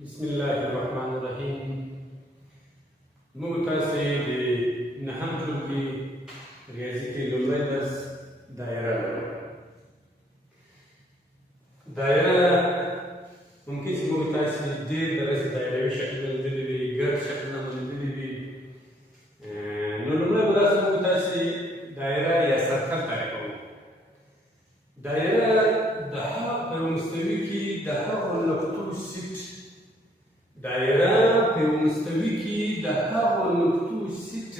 بسم الله الرحمن الرحيم. ممتازي نهم ټولګي ریاضي کې لومړی درس دایره ده. دایره ممکن چې موږ تاسې ډېر درسي دایروي شکلونه لیدلي وي، ګرد شکلونه مو لیدلي وي. نو لومړی به داسې موږ تاسې دایره یا سرکل تعریفوو. دایره د هغه په مستوي کې د هغو نقطو سیټ دایره په یو مستوي کې د هغو نقطو سیټ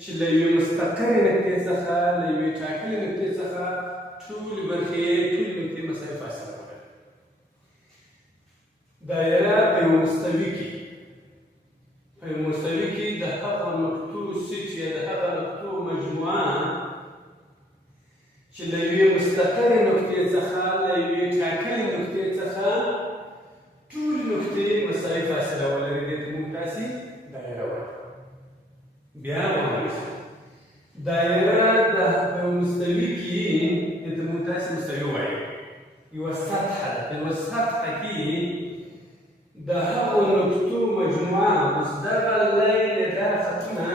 چې له یوې مستقرې نقطې څخه له یوې ټاکلې نقطې څخه ټولې برخې ټولې نقطې مسافې فاصله لري. دایره په یو مستوي کې د هغو نقطو سیټ یا د هغو نقطو مجموعه چې له یوې مستقرې نقطې څخه له یوې ټاکلې نقطې څخه ټولې نقطې مساوي فاصله ولري، دې ته موږ تاسې دایره وایو. بیا وایو دایره د په یو مستوي کې دې ته موږ تاسې مستوي وایو. یوه سطحه ده، په یوه سطحه کې د هغو نقطو مجموعه اوس دغه لاین یا دغه خطونه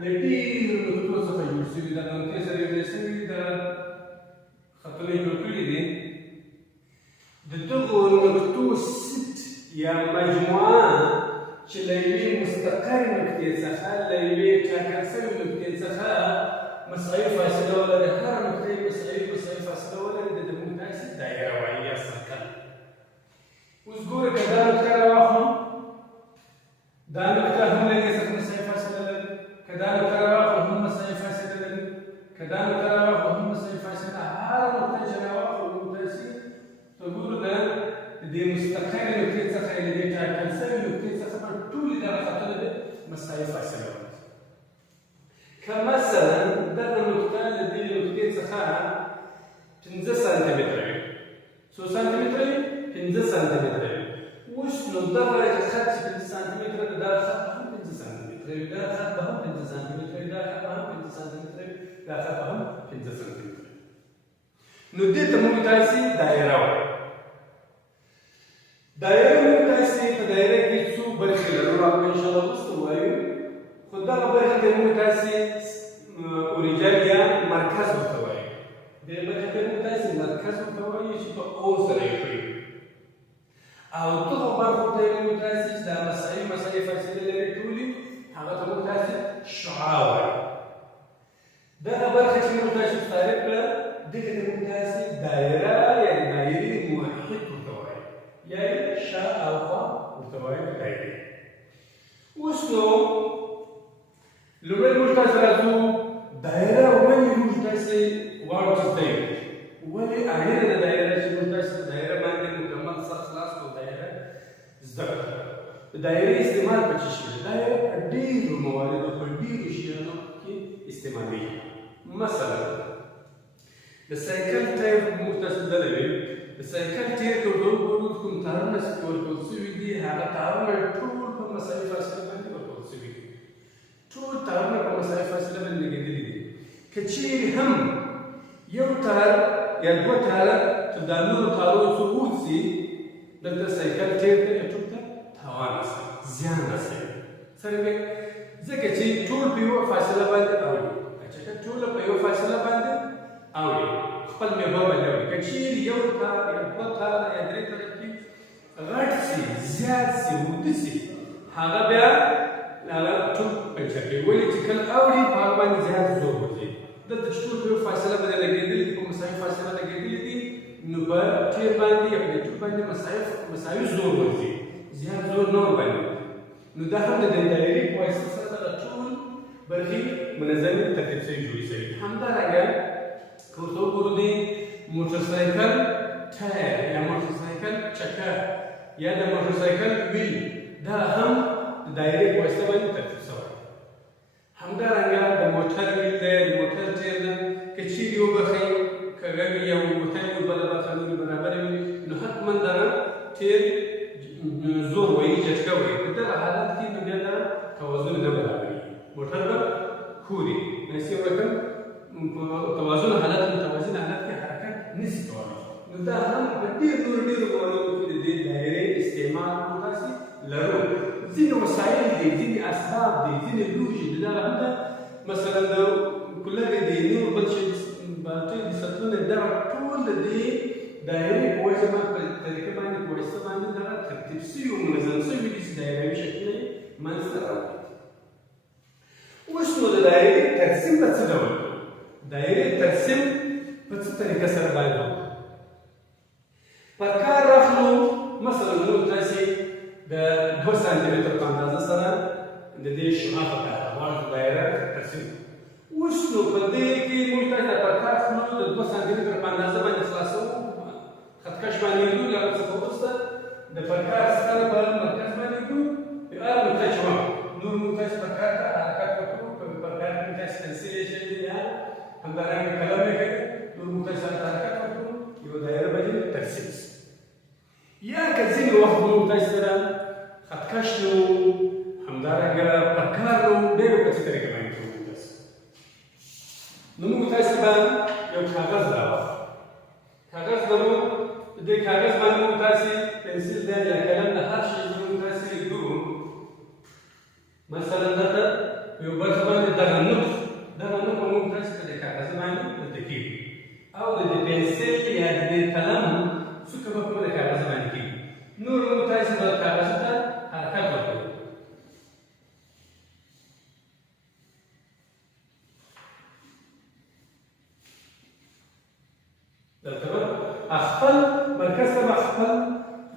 له ډېرو نقطو څخه جوړ شوي، دغه نقطې سره یو ځای شوي دغه خطونه یې جوړ کړي دي. د دغو نقطو سیټ یا مجموعه چې له یوې مستقرې نقطې څخه له یوې ټاکل شوې نقطې څخه مساوي فاصله ولري، هره نقطه یې مساوي فاصله ولري، د موږ تاسې دایره وایي یا سرکل. اوس ګوره که دا نقطه راواخلو، دا نقطه هم له دې څخه مساوي فاصله لري، که دا نقطه راواخلو هم مساوي فاصله لري، که دا نقطه راواخلو هم مساوي فاصله. هره نقطه چې راواخلو موږ تاسې ته ګورو د دې مستقرې نقطې څخه یا د دې ټاکل شوې نقطې څخه به ټولې دغه خطونه د مساوي فاصله ولري. که مثلا دغه نقطه له دې نقطې څخه 5 سانتي متره وي، څو سانتي متره وي؟ 5 سانتي متره وي. اوس نو دغه خط چې 5 سانتي متره ده، دغه خط به هم 5 سانتي متره وي، دغه خط به هم 5 سانتي متره وي، دغه خط به هم 5 سانتي متره وي، دغه خط به هم 5 سانتي متره وي. نو دې ته موږ تاسې دایره وایو. دایره موږ تاسې په دایره کې څو برخې لرو، هغه انشاءالله وروسته ووایو، خو دغه برخې ته موږ تاسې اوریجن یا مرکز ورته وایو. دې برخې ته موږ تاسې مرکز ورته وایو چې په او سره یې کړي، او دغو برخو ته یې موږ تاسې چې دا مساوي فاصلې لري ټولې، هغه ته موږ تاسې شعاع وایو. دغه برخه چې موږ تاسې تعریف کړه، دغه ته موږ تاسې دایره یا د دایرې محیط ورته وایو، یا شاوخوا ورته وایو دایرې. اوس نو لومړی موږ تاسې راځو دایره ولې موږ تاسې غواړو چې زده کړو، ولې اړینه ده دایره چې موږ تاسې په دایره باندې مکمل سر خلاص کړو، دایره زده کړو. د دایرې استعمال په څه شي ده؟ دایره په ډېرو مواردو په ډېرو شیانو کې استعمالېږي. مثلا د سایکل ټایر موږ تاسې لیدلی وي، د سایکل ټایر کې ورته وګورو کوم تارونه چې ورکول شوي دي، هغه تارونه ټول په مساوي فاصله باندې ورکول شوي دي، ټول تارونه په مساوي فاصله باندې لګېدلي دي. که چیرې هم یو تار یا دوه تاره چې دا نورو تارونو څخه اوږد شي، دلته سایکل ټایر ته یا ټول ته تاوان رسوي، زیان رسوي. څرنګه؟ ځکه چې ټول په یوه فاصله باندې اوړي، چې ټوله په یوه فاصله باندې اوړي، خپل محور باندې اوړي. که چیرې یو تار یا دوه تاره یا درې تاره کې غټ شي، زیات شي، اوږده شي، هغه بیا هغه ټول پنچر کوي. ولې چې کله اوړي په هغه باندې زیات زور ورځي. دلته چې ټول په یوه فاصله باندې لګېدلي دي، په مساوي فاصله لګېدلي دي، نو په ټیر باندې یا په ټول باندې مساوي زور ورځي، زیات زور نه ورباندې. نو دا هم د دایرې په واسطه سره دغه ټول برخې منظمې ترتیب شوي جوړې شوي. همدارنګه که ورته وګورو د موټرسایکل ټایر یا موټرسایکل چکه یا د موټرسایکل ویل، دا هم د دایرې په واسطه باندې ترتیب شوی. همدارنګه د موټر ویل دی، د موټر ټایر دی، که چیرې یو برخه یې کږه وي یا موټر یې بله برخه نورې برابرې وي، نو حتما دغه ټایر زور وایي، جټکه وایي. په دغه حالت کې نو بیا دغه توازن نه برابرېږي، موټر به ښوري، داسې یو رقم په توازن حالت متوازن حالت کې حرکت نشي کولی. نو دا هم په ډېرو مواردو کې د دې دایرې استعمال موږ تاسې ځینې لوښي د دغه هم ده مثلا د کولرې د نورو بل شي بالټۍ د سطلونه دغه ټول د دې دایرې په وجه باندې په طریقه باندې په واسطه باندې دغه ترتیب سوي او منظم سوي دي چې دایروي شکلونه یې منځته راوړي. اوس نو د دایرې ترسیم په څه ډول دایرې ترسیم په څه طریقه سره باید وکړو؟ په کار راخلو مثلا موږ تاسې د 2 سانتي متر په اندازه سره د دې شعاع په کار غواړو دایره ترسیم. اوس نو په دې کې موږ تاسې په کار راخلو د 2 سانتي متر په اندازه باندې خلاصوو خطکش باندې یې له هغه څخه وروسته د پرکار څخه په مرکز باندې ګو په هر مرکز جوړ نور موږ تاسې پرکار ته حرکت وکړو په پرکار کې تاسې تنسیل یې شي یا همدارنګه کلام یې کوي نور موږ تاسې حرکت وکړو یو دایره باندې ترسیم یا که ځینې وخت موږ تاسې سره خطکش نو همدارنګه پرکار نو ډېرو په څه طریقه باندې کوو تاسې نو موږ تاسې به یو کاغذ راواخلو کاغذ لرو د دې کاغذ باندې موږ تاسې پنسل دی یا قلم د هر شي موږ تاسې لیکو مثلا دلته یو برخه باندې دغه نوټ موږ تاسې په دې کاغذ باندې لیکل کېږي او د دې پنسل یا د دې قلم څوکه به په دې کاغذ باندې کېږي نور موږ تاسې به کاغذ ته حرکت وکړو خپل مرکز ته خپل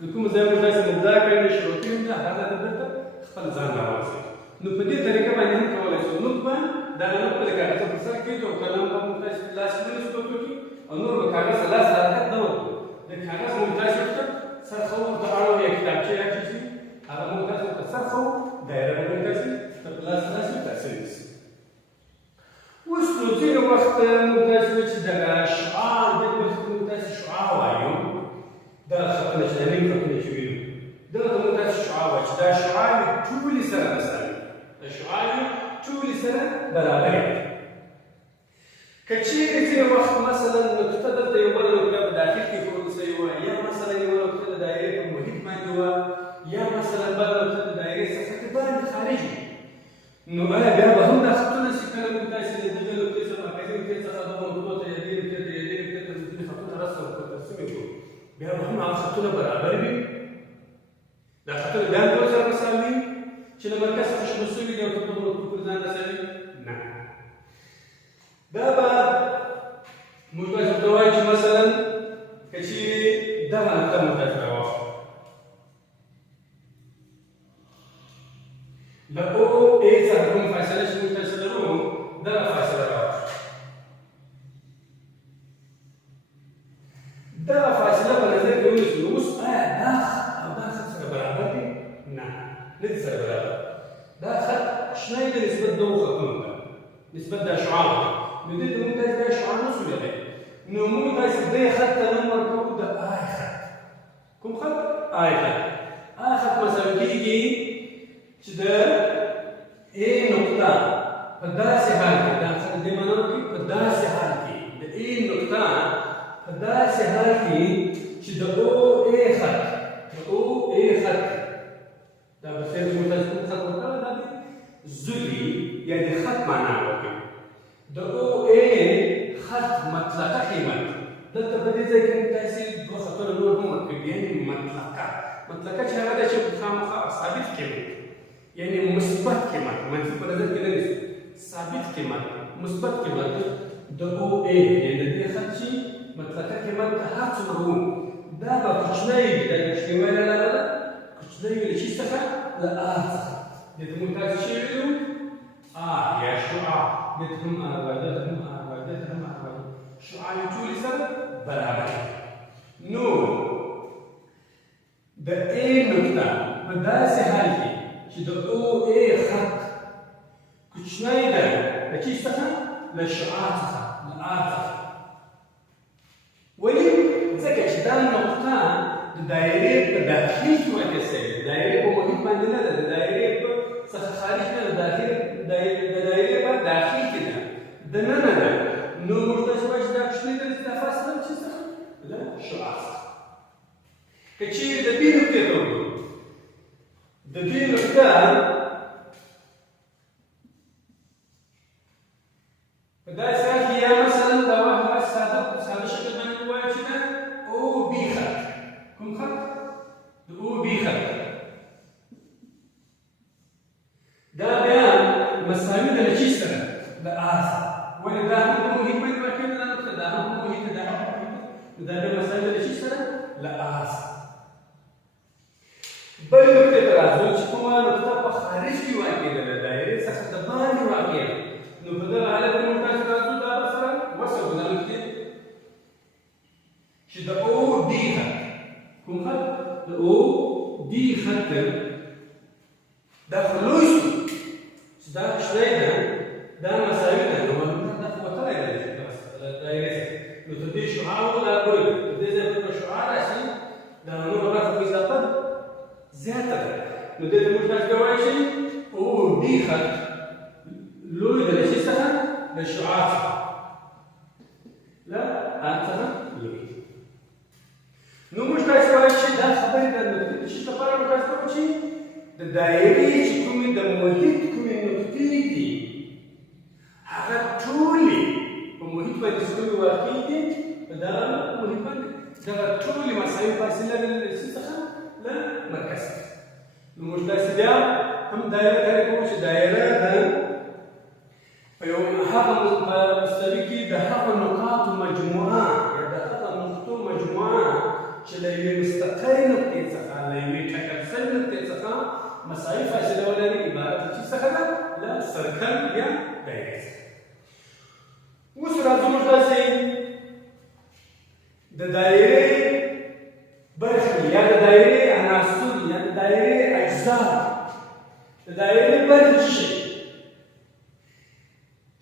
د کوم ځای موږ تاسې مبدا کړی شروع کړي ده هغه ته دلته خپل ځان راورسوي نو په دې طریقه باندې هم کولی شو نوټ به دغه نوټ په کاغذ پر سر کېږي او قلم به موږ تاسې په لاس ونیسو وکړي او نور به کاغذ ته لاس حرکت نه وکړو د کاغذ موږ تاسې ورته سرخه ورته اړوو یا کتابچه یا څه شي هغه موږ تاسې ورته سرخه دایره به موږ تاسې په لاس تاسې نیسي اوس نو ځینې وخت موږ تاسې وایو چې دغه شعاع دې وخت موږ تاسې شعاع وایو دا خطونه چې د نیم خطونه چې ویلو دغه ته موږ تاسې شعاع وایو چې دا شعاع یې ټولې سره مساوي دا شعاع یې ټولې سره برابرې دي که چېرې ځینې وخت مثلا نقطه دلته یو بله نقطه په داخل کې ښودل سوې وه یا مثلا یوه نقطه د دایرې په محیط باندې وه یا مثلا بله نقطه د دایرې څخه باندې خارج وي نو آیا بیا به هم دا خطونه چې کله موږ تاسې د دغې نقطې څخه مرکزي نقطې څخه دغه نقطو ته یا دې نقطې ته یا دې نقطې ته ځینې خطونه رسم کړو ترسیم یې کړو بیا به هم هغه خطونه برابر وي دا خطونه بیا هم ټول سره مساوي چې له مرکز څخه شروع شوي دي او تر دغو نقطو پورې ځان رسوي نه دا به موږ تاسې ورته وایو چې مثلا که چېرې دغه نقطه موږ تاسې راواخلو له او ای څخه کوم فاصله چې موږ تاسې لرو دغه فاصله راواخلو دغه فاصله په نظر کې ونیسو اوس آیا دا خط او دا خط سره برابر دي؟ نه نه دي سره برابر دا خط شنی دی نسبت دغو خطونو ته نسبت دا شعاع ته نو دې ته موږ تاسې دا شعاع نشو لیدلی نو موږ تاسې دې خط ته نوم ورکوو د آی خط کوم خط؟ آی خط آی خط مساوي کېږي چې د ا نقطه په داسې حال کې دا څه دې معنا وکړي په داسې حال کې د ا نقطه په داسې حال کې چې د او ا خط دا په څېر موږ تاسې کوم خط ورکړی دا د زلي یعنې خط معنا ورکوي د او ا خط مطلقه قیمت دلته په دې ځای کې موږ تاسې دوه خطونه نور هم ورکوي یعنې مطلقه چې هغه ده چې خامخا ثابت قیمت یعنی مثبت قیمت منفي په نظر کې نه نیسو ثابت قیمت مثبت قیمت د او ا یعنې د دې خط چې مطلقه قیمت که هر څومره وو دا به کوچنی وي دا کوچنی ویله لاره ده کوچنی وي له چي څخه له آر څخه دې ته موږ تاسې څه ویلو آر یا شعاع دې ته هم آر وایو دلته هم آر وایو دلته هم آر وایو شعاع یې ټولې سره برابر نو د ا نقطه په داسې حال کې چې د او ا خط کوچنی ده له چي څخه له شعاع څخه له آر څخه ولې ځکه چې دا نقطه د دایرې په داخل کې واقع شوې د دایرې په محیط باندې نه ده د دایرې څخه خارج نه ده د دایرې په داخل کې ده دننه ده نو موږ تاسې وایو چې دا کوچنی ده چې دا فاصله له چي څخه له شعاع څخه که چېرې د دې نقطې ته وګورو د دې نقطه مساوي ده لشي سره؟ لآس. بل نقطه ته راځو چې کومه نقطه په خارج کې واقع ده د دایرې څخه د باندې واقع ده، نو په دغه حالت کې موږ تاسو راځو دا به سره وصل په دغه کې چې د او ډي خط کوم خط؟ د او ډي خط دا خو لوی شو چې دا کوچنی ده دا مساوي ده، نو دا خو وتلی ده د دایرې څخه، نو د دې شعاع دا ګورئ د دې ځای پر شعاع راشي دا نوره برخه په اضافه زیاته ده، نو دې ته موږ تاسو کولی شئ او ډي خط لوی ده له شي څخه د شعاع څخه له هغه څخه لوی. نو موږ تاسو کولی شئ دا خبرې د شي لپاره موږ تاسو کولی شئ د دایرې چې کومې د محیط کومې نقطې دي هغه ټولې په محیط باندې چې کومې واقع دي په دغه محیط باندې دغه ټولې مساوي فاصله لري له شي څخه له مرکز څخه. نو موږ داسې بیا هم دایره کاري کوو چې دایره ده په یو هغه مستوي کې د هغه نقاطو مجموعه یا د هغه نقطو مجموعه چې له یوې مستقرې نقطې څخه له یوې ټاکل شوې نقطې څخه مساوي فاصله ولري عبارت د چي څخه ده؟ له سرکل یا دایرې څخه. اوس راځو موږ تاسې د دایرې برخې یا د دایرې عناصر یا د دایرې اجزا د دایرې برخې څه شي؟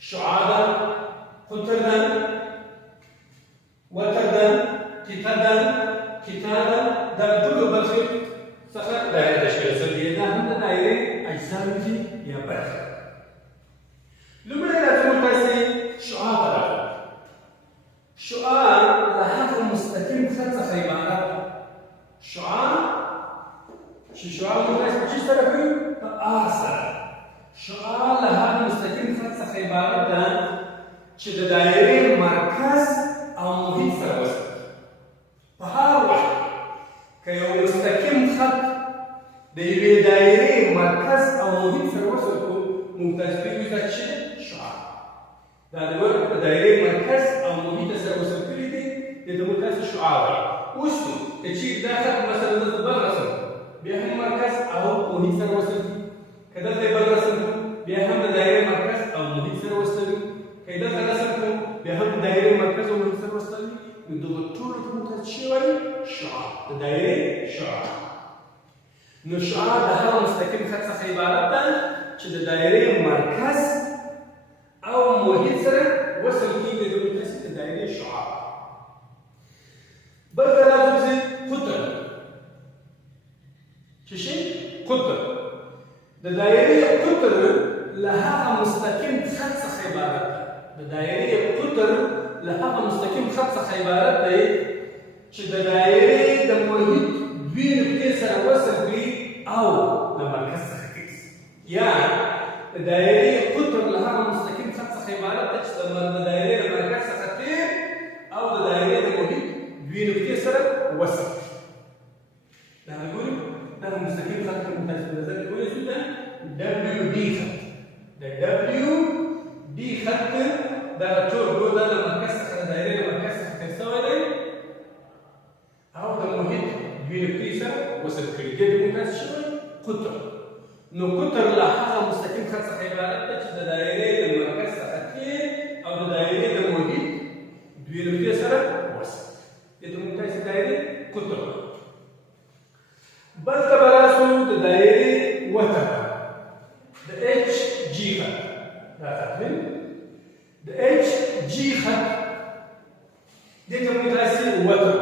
شعاع ده، قطر ده، وتر ده، قطعه ده، قطعه ده، دا ټولو برخې څخه دایره تشکیل شوې ده، هم د دایرې اجزاوې دي یا برخې. لومړی راځو موږ تاسې شعاع ته راغلو. شعاع له هغه مستقیم خط څخه عبارت ده. شعاع چې شعاع موږ تاسې په چي سره کوي؟ په آر سره. شعاع له هغه مستقیم خط څخه عبارت ده چې د دایرې مرکز او محیط سره وصل کړي. په هر وخت که یو مستقیم خط د یوې دایرې مرکز او محیط سره وصل کړو موږ تاسې پوهېږو دا څه دی؟ شعاع. دا د دایرې مرکز او محیط سره وصل کړي دي دې ته موږ تاسې شعاع وایو. اوس نو که چېرې دا خط مثلا دلته بل رسم بیا هم مرکز او محیط سره وصل کړي، که دلته یې بل رسم کړو بیا هم د دایرې مرکز او محیط سره وصلوي، که یې دلته رسم کړو بیا هم د دایرې مرکز او محیط سره وصلوي، نو دغه ټولو ته موږ تاسې څه وایو؟ شعاع. د دایرې شعاع. نو شعاع د هغه مستقیم خط څخه عبارت ده چې د دایرې مرکز او محیط سره وصل کېږي، د موږ تاسې د دایرې شعاع. بل ته راځو چې قطر. څه شی؟ قطر. د دایرې قطر له هغه مستقیم خط څخه عبارت ده. د دایرې قطر له هغه مستقیم خط څخه عبارت دی چې د دایرې د محیط دوې نقطې سره وصل کړي او له مرکز څخه کړي. یا د دایرې قطر له هغه مستقیم خط څخه عبارت دی چې د دایرې د مرکز څخه تېر او د دایرې د محیط دوې نقطې سره وصل کړي. دا ګورئ دغه مستقیم خط ته موږ تاسې په نظر کې ونیسو دا ډبلیو ډي خط. د ډبلیو ډي خط دغه ټول ګور دا د مرکز څخه د دایرې د مرکز څخه تېر شوی دی او د محیط دوې نقطې سره وصل کړي. دې ته موږ تاسې څه وایو؟ قطر. نو قطر له هغه مستقیم خط څخه عبارت ده چې د دایرې د مرکز څخه تېر او د دایرې د محیط دوې نقطې سره وصل. دې ته موږ تاسې دایرې قطر. بل ته به راسو د دایرې وتر د ایچ جي خط. دا خط دی د ایچ جي خط. دې ته موږ تاسې وتر.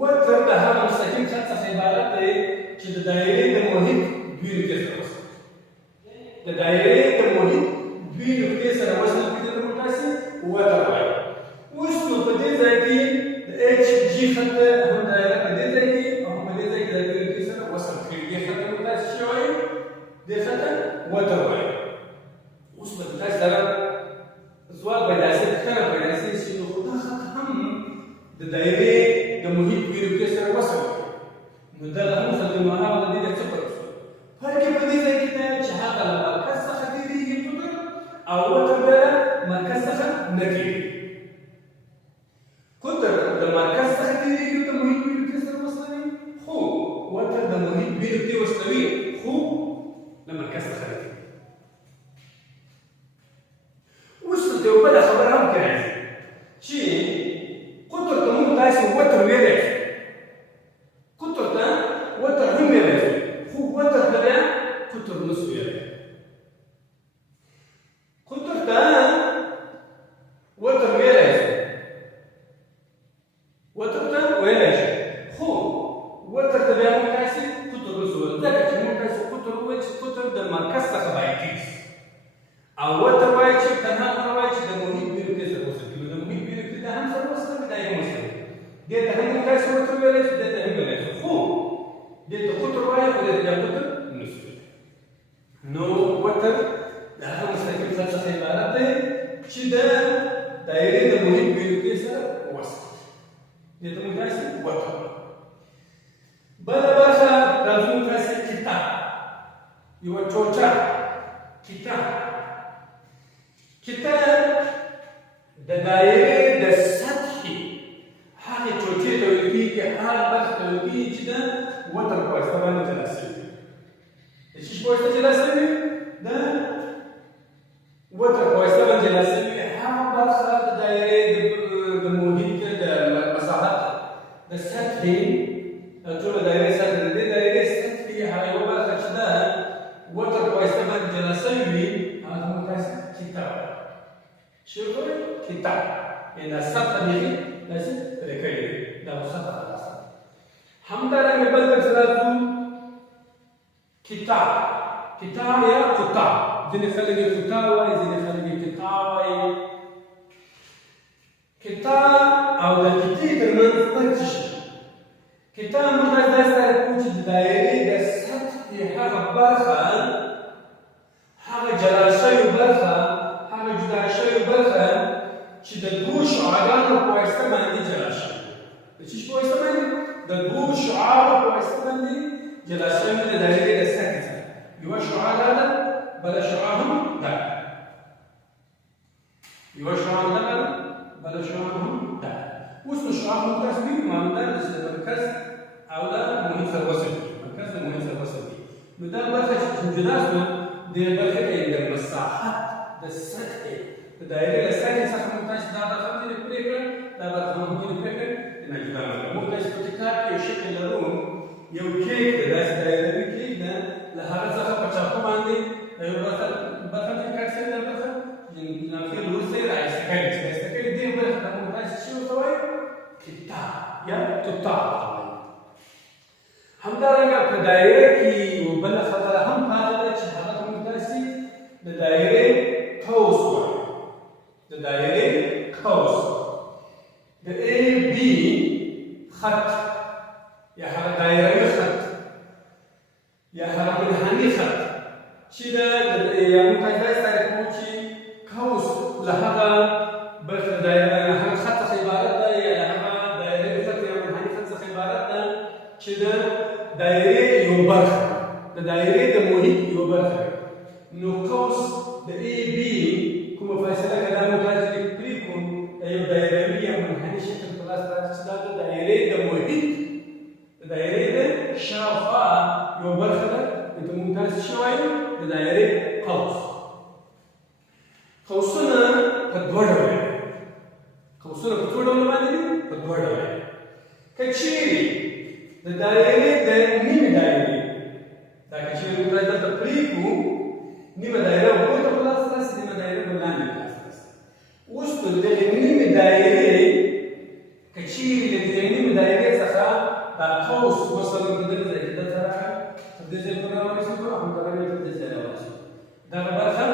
وتر د هغه مستقیم خط څخه عبارت دی چې د دایرې د محیط دوې نقطې سره وصل کړي. د دایرې د محیط دوې نقطې سره وصل کړي دې ته موږ تاسې وتر وایو. اوس نو په دې ځای کې د ایچ جي خط هم دایره په دې ځای کې او په دې ځای کې د دوې نقطې سره وصل کړي. دې خط ته موږ تاسې څه وایو؟ دې خط ته وتر وایو. اوس به تاسې سره سوال پیدا شي، پوښتنه پیدا شي چې نو خو دا خط هم د دایرې د محیط دوې نقطې سره وصل کړي، نو دغه هم خط المعنا د دې د څه فرق شو؟ فرق یې په دې ځای کې دی چې هغه له مرکز څخه تېرېږي قطر او وتر بیا له مرکز څخه نه تېرېږي. قطر د مرکز څخه بیر کې وسلوي خو له مرکز څخه راځي. اوس ته یو بله خبره هم کې راځي چې قطر ته موږ داسې وتر ویلی شو، قطر ته وتر هم ویلی شو خو وتر ته بیا قطر نسو ویلی. قطر ته وتر ویلی شو، وتر ته ویلی شو خو وتر ته بیا موږ داسې قطر نسو ویلی، ځکه چې موږ داسې قطر وویل چې قطر د مرکز څخه باید کېږي او وتر وایي چې تنها هغه وایي چې د محیط بیروکې سره وصل کېږي. د محیط بیروکې دا هم سره وصل دی، دا یې هم وصل دی. دې ته هم موږ داسې وتر ویلی شو، دې ته هم ویلی شو خو دې ته قطر وایي خو دې ته بیا قطر نسو ویلی. نو وتر د هغه مستقیم خط څخه عبارت دی چې د دایرې د محیط بیروکې سره وصل دی. دې ته موږ داسې وتر وایو. بله برخه راځو موږ داسې کتاب، یوه ټوټه کتاب. کتاب د دایرې د سطحې هغې ټوټې ته ویل کېږي، هغه برخې ته ویل کېږي چې د وتر په واسطه باندې جلا شوي وي. د څه شي په واسطه جلا شوي وي؟ د وتر په واسطه باندې جلا شوي وي. هغه برخه د دایرې د محیط د مساحت د سطحې ټوله دایرې سطحې د دې دایرې سطحې هغه یوه برخه چې د وتر په واسطه باندې جلا شوي وي هغه موږ داسې کتاب شوفوا كتاب يعني السطح اللي لازم ركيل ده سطح الأصل حمدنا من بلد سلاسل كتاب كتاب يا كتاب زين خلي كتاب واي زين خلي كتاب واي كتاب أو ده كتير من تنتج كتاب من ده كوش الدائري ده سطح حاجة برخة حاجة جلسة برخة جدا شوی برخه چې د دوو شعاعانو په واسطه باندې جلا شوي. د څه شي په واسطه باندې؟ د دوو شعاعو په واسطه باندې جلا شوي د دایرې د سطحې څخه. یوه شعاع دا ده، بله شعاع هم دا ده. یوه شعاع دا ده، بله شعاع هم دا ده. اوس نو شعاع موږ تاسو ویلي معلوم ده چې د مرکز او د محیط سره وصل دي، مرکز د محیط سره وصل دي. نو دا برخه چې جدا شوه دې برخه کې د مساحت د سطحې د دایرې له سطحې څخه موږ تاسو دا برخه ممکنه پرې کړه، دا برخه ممکنه پرې کړه، نه جدا کړه. موږ تاسو په کتاب کې یو شکل لرو، یو کیک دی، داسې دایروي کیک ده، له هغه څخه په چاقو باندې یو برخه چې کټ شوې ده برخه نافې وروسته یې رایسته کړې چې رایسته کړې دې برخه ته موږ تاسو څه ورته وایو؟ کتاب یا کتاب ورته وایو. همدارنګه په دایره کې یو بله خبره هم پاتې ده چې هغه موږ تاسو د دایرې قوس وایو. د دایرې قوس د A B خط یا هغه دایروي خط یا هغه منحني خط چې یا موږ تاسو تعریف کوو چې قوس له هغه برخه دایره هغه خط څخه عبارت ده یا له هغه دایروي خط یا منحني خط څخه عبارت ده چې د دایرې یو برخه د دایرې د محیط یو برخه. نو قوس د A B کومه فاصله که دا موږ تاسو کې پرېږدو دا یو دایروي یا منحني شکل په لاس راځي چې دا د دایرې د محیط د دایرې د شاوخوا یو برخه ده. نو موږ تاسو څه وایو؟ د دایرې قوس. قوسونه په دوه ډوله دي. قوسونه په څو ډوله باندې دي؟ په دوه ډوله. که چیرې د دایرې د نیمې دایرې دا که چیرې موږ دلته پرېږدو نیمه دایره پورته په لاس راسي، نیمه دایره به لاندې په لاس راسي. اوس نو د نیمې دایرې که چیرې د دې نیمې دایرې څخه دا قوس مثلا په دې ځای کې دلته راغی، تر دې ځای پورې راورسېدو، همدارنګه تر دې ځای راورسېدو. دغه برخه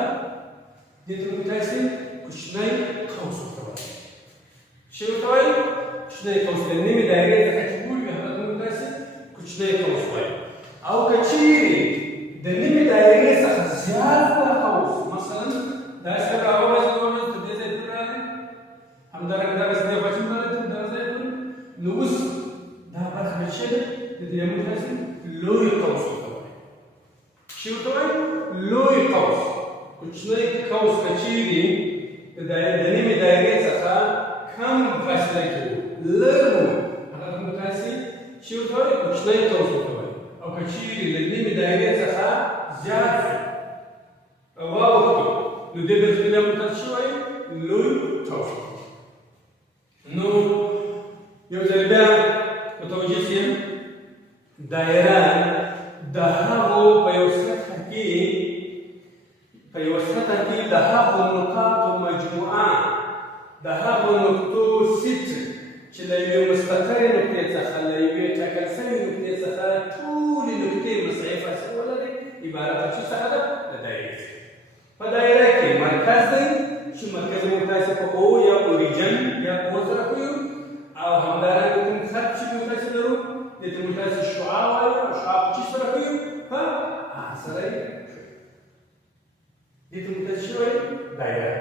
دې ته موږ تاسو کوچنی قوس ورته وایو. څه ورته وایو؟ کوچنی قوس. د نیمې دایرې څخه چې ګول وي هغه ته موږ تاسو کوچنی قوس وایو. او که چیرې د نیمې دایرې څخه زیات قوس مثلا داسې راورسېدو تر دې ځای پورې راغی، همدارنګه دغسې دې خوا چې موږ راغلو دغه ځای پورې، نو اوس دا برخه چې ده د دې موږ تاسو لوی قوس ورته وایو. څه ورته وایو؟ لوی قوس. کوچنی قوس که چیرې د نیمې دایرې څخه کم فاصله کې و، لږ و، هغه ته موږ تاسو څه ورته وایو؟ کوچنی قوس ورته وایو. او که چیرې له نیمې دایرې څخه زیات شي واوښتو نو دې درجې ته بیا موږ ته څه وایي؟ لوی توافق. نو یو ځل بیا متوجه شئ دایره د هغو په یو سطحه کې د هغو نقاطو مجموعه د هغو نقطو سیټ چې له یوې مستقرې نقطې څخه له یوې ټاکل شوې نقطې څخه ټولې نقطې مساوي فاصله ولري عبارت له څه څخه ده؟ د دایرې څخه. په دایره کې مرکز دی چې مرکز موږ تاسې په او یا اوریجن یا او سره کوو او همدارنګه کوم خط چې موږ تاسې لرو دې ته موږ تاسې شعاع وایو او شعاع په چی سره کوو؟ په ا سره یې دې ته موږ تاسې څه وایو؟ دایره.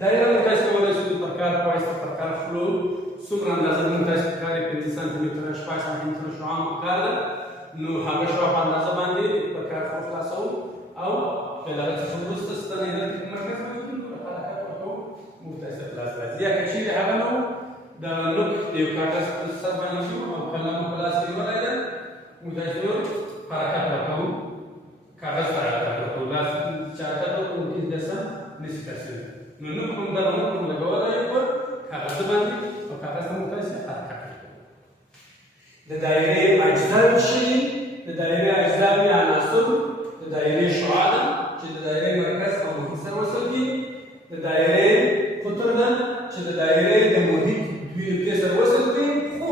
دایره موږ تاسې کولی شو پر کار پایسته پر کار فلو څومره اندازه موږ تاسې په کار یې 5 سانتي متره شپږ سانتي متره شعاع مو په کار ده نو هغه شعاع په اندازه باندې پر کار فلو خلاصوو او د هغه څخه وروسته ستنېدل په مرکز باندې کوو حرکت ورکوو موږ تاسې ته لاس راځي. یا که چیرې هغه نه و د نوک د یو کاغذ په سر باندې شو او قلم په لاس کې نیولی ده موږ تاسې حرکت ورکوو کاغذ ته حرکت ورکوو لاس چې حرکت وکړو ممکن داسې نشي ترسره نو نوک موږ دغه نوک موږ لګولی یو په کاغذ باندې او کاغذ ته موږ تاسې حرکت ورکوو. د دایرې اجزا څه دي؟ د دایرې اجزا یا عناصر د دایرې شعاع ده چې د دایرې مرکز او محیط سره وصل دي. د دایرې قطر ده چې د دایرې د محیط دوی نقطې سره وصل دي خو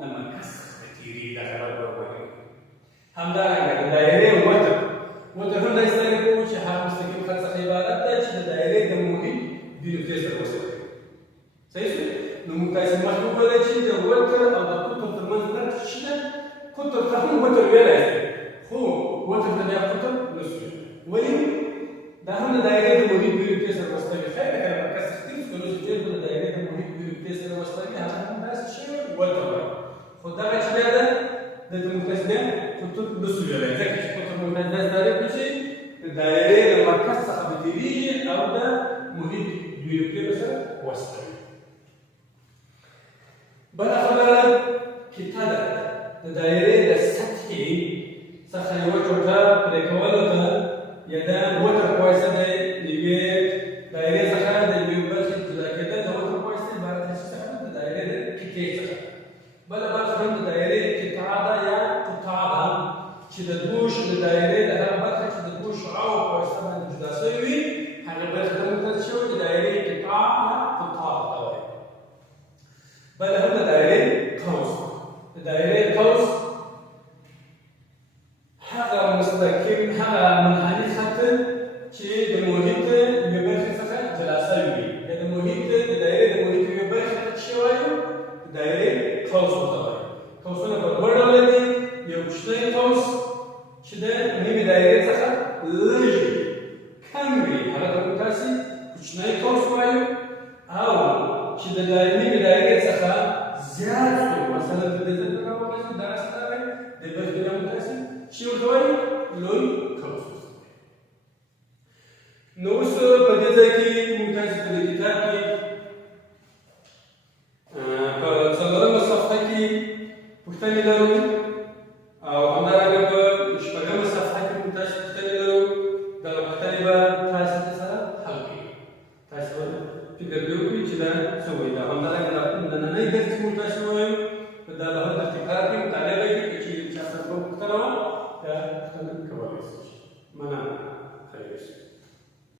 له مرکز څخه تېرېږي دا خبره وکړئ. همدارنګه د دایرې وتر هم داسې تعریف کوو چې هغه مستقیم خط څخه عبارت ده چې د دایرې د محیط دوی نقطې سره وصل دي. صحیح شو؟ نو موږ تاسې مخکې وکړی چې د وتر او د قطر ترمنځ فرق څه ده؟ قطر ته هم وتر ویلی دی خو وتر ته بیا قطر نه شو. ولې؟ دا هم د دایرې د محیط دوی نقطې سره وصلوي. خیر که له مرکز څخه تېر شو نو چې ډېر به د دایرې د محیط دوی نقطې سره وصلوي هغه هم داسې شی وتر وایي. خو دغه چې بیا ده دلته موږ تاسې بیا قطر نه شو ویلی ځکه چې قطر موږ تاسې داسې تعریف کړو چې د دایرې د مرکز څخه به تېرېږي او د محیط دوی نقطې به سره وصلوي. بله خبره کیتا ده د دایرې د سطحې څخه یوه ټوټه پرې کولو ته یا د وتر په واسطه د یوې دایرې څخه د یوې برخې جدا کېدل د وتر په واسطه عبارت دی څخه د دایرې د قطعې څخه. بله برخه هم د دایرې قطعه ده یا قطعه ده چې د دایرې د هغه برخه چې د دوو شعاعو په واسطه باندې جدا شوې وي هغه برخه ته موږ ته شوي د دایرې قطعه یا قطعه ته وایي. بله هم د دایرې قوس د دایرې قوس هغه مستقیم هغه منحني خط چې د محیط یوې برخې څخه جلا شوی وي یا د محیط د دایرې د محیط یوې برخې ته څه وایو؟ د دایرې قوس ورته وایي. قوسونه په دوه ډوله دي. یو کوچنی قوس چې د نیمې دایرې څخه لږ کم وي هغه ته موږ تاسې کوچنی قوس وایو او چې د نیمې دایرې څخه زیات وي مثلا د دې ځای په وګورئ دا څه دی د برخې نه موږ تاسې چې ورته وایي لوی قوس. نو اوس په دې ځای کې موږ تاسې په دې کتاب کې په څلورمه صفحه کې پوښتنې لرو او همدارنګه په شپږمه صفحه کې موږ تاسې پوښتنې لرو. دغه پوښتنې به تاسې سره حل کړي. تاسې به فکر دې وکړئ چې دا څه وایي. دا همدارنګه د نننۍ درس کې موږ تاسې وایو